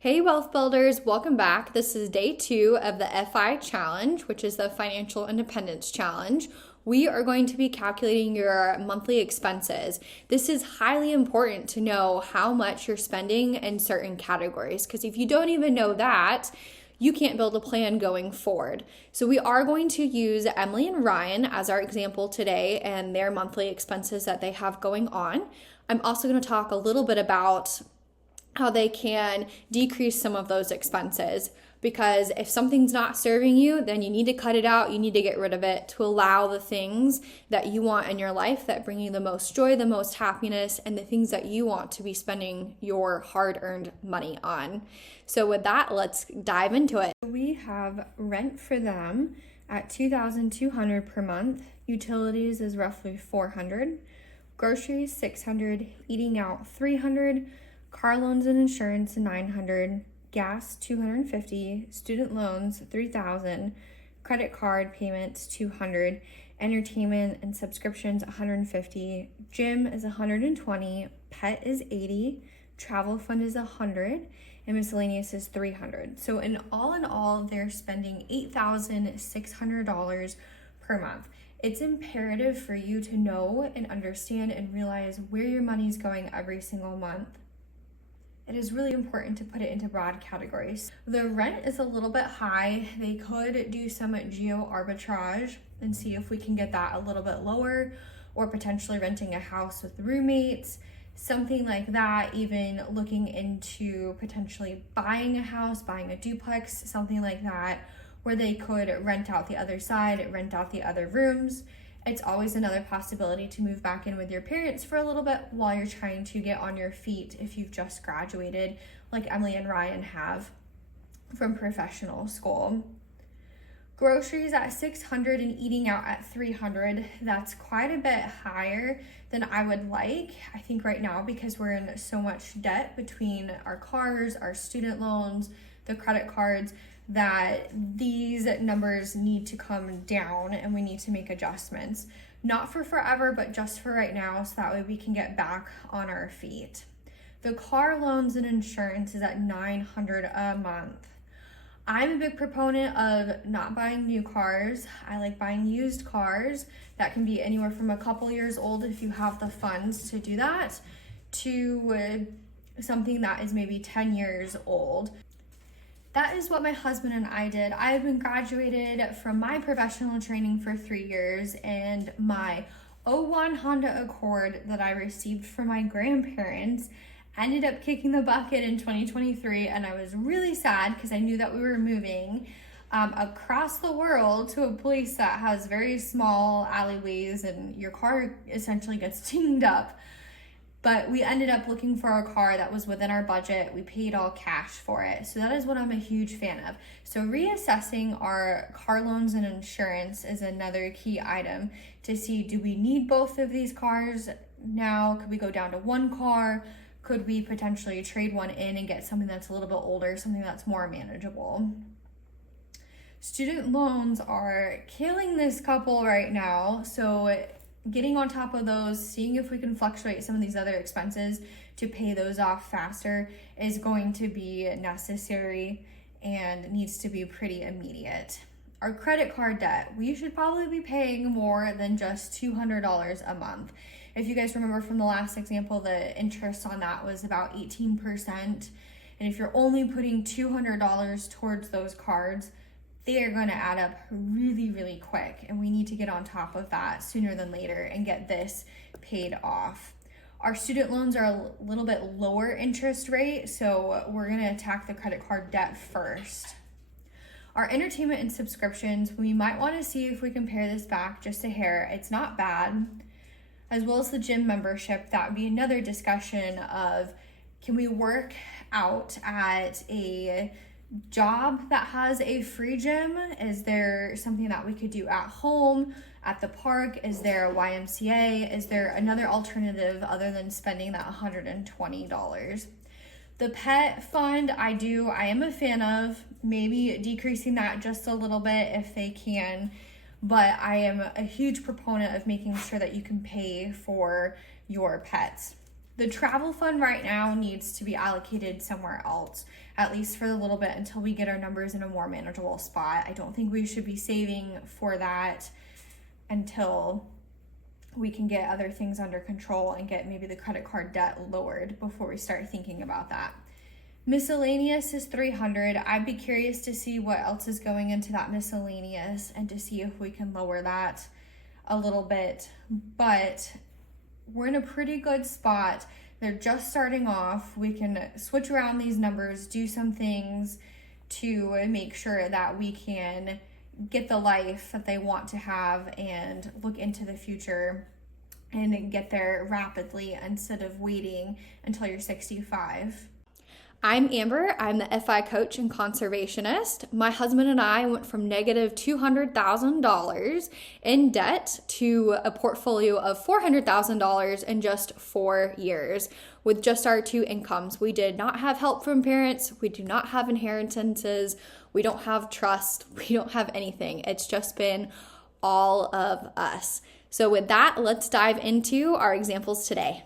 Hey, wealth builders, welcome back. This is day 2 of the FI challenge, which is the Financial Independence Challenge. We are going to be calculating your monthly expenses. This is highly important to know how much you're spending in certain categories, because if you don't even know that, you can't build a plan going forward. So we are going to use Emily and Ryan as our example today and their monthly expenses that they have going on. I'm also going to talk a little bit about how they can decrease some of those expenses, because if something's not serving you, then you need to cut it out. You need to get rid of it to allow the things that you want in your life that bring you the most joy, the most happiness, and the things that you want to be spending your hard-earned money on. So with that, let's dive into it. We have rent for them at $2,200 per month. Utilities is roughly $400. Groceries $600. Eating out $300. Car loans and insurance $900, gas $250, student loans $3,000, credit card payments $200, entertainment and subscriptions $150, gym is $120, pet is $80, travel fund is $100, and miscellaneous is $300. So in all, they're spending $8,600 per month. It's imperative for you to know and understand and realize where your money is going every single month. It is really important to put it into broad categories. The rent is a little bit high. They could do some geo arbitrage and see if we can get that a little bit lower, or potentially renting a house with roommates, something like that. Even looking into potentially buying a house, buying a duplex, something like that, where they could rent out the other side, rent out the other rooms. It's always another possibility to move back in with your parents for a little bit while you're trying to get on your feet if you've just graduated, like Emily and Ryan have from professional school. Groceries at $600 and eating out at $300. That's quite a bit higher than I would like. I think right now, because we're in so much debt between our cars, our student loans, the credit cards, that these numbers need to come down and we need to make adjustments. Not for forever, but just for right now, so that way we can get back on our feet. The car loans and insurance is at $900 a month. I'm a big proponent of not buying new cars. I like buying used cars that can be anywhere from a couple years old if you have the funds to do that, to something that is maybe 10 years old. That is what my husband and I did. I have been graduated from my professional training for 3 years, and my '01 Honda Accord that I received from my grandparents ended up kicking the bucket in 2023, and I was really sad because I knew that we were moving across the world to a place that has very small alleyways and your car essentially gets dinged up. But we ended up looking for a car that was within our budget. We paid all cash for it. So that is what I'm a huge fan of. So reassessing our car loans and insurance is another key item to see, do we need both of these cars now? Could we go down to one car? Could we potentially trade one in and get something that's a little bit older, something that's more manageable? Student loans are killing this couple right now. So getting on top of those, seeing if we can fluctuate some of these other expenses to pay those off faster is going to be necessary and needs to be pretty immediate. Our credit card debt, we should probably be paying more than just $200 a month. If you guys remember from the last example, the interest on that was about 18%. And if you're only putting $200 towards those cards, they are going to add up really, really quick, and we need to get on top of that sooner than later and get this paid off. Our student loans are a little bit lower interest rate, so we're going to attack the credit card debt first. Our entertainment and subscriptions, we might want to see if we can pare this back just a hair. It's not bad. As well as the gym membership, that would be another discussion of, can we work out at a job that has a free gym? Is there something that we could do at home, at the park? Is there a YMCA? Is there another alternative other than spending that $120? The pet fund, I am a fan of maybe decreasing that just a little bit if they can, but I am a huge proponent of making sure that you can pay for your pets. The travel fund right now needs to be allocated somewhere else, at least for a little bit until we get our numbers in a more manageable spot. I don't think we should be saving for that until we can get other things under control and get maybe the credit card debt lowered before we start thinking about that. Miscellaneous is $300. I'd be curious to see what else is going into that miscellaneous and to see if we can lower that a little bit. But we're in a pretty good spot. They're just starting off. We can switch around these numbers, do some things to make sure that we can get the life that they want to have and look into the future and get there rapidly instead of waiting until you're 65. I'm Amber. I'm the FI coach and conservationist. My husband and I went from negative $200,000 in debt to a portfolio of $400,000 in just 4 years with just our two incomes. We did not have help from parents. We do not have inheritances. We don't have trust. We don't have anything. It's just been all of us. So with that, let's dive into our examples today.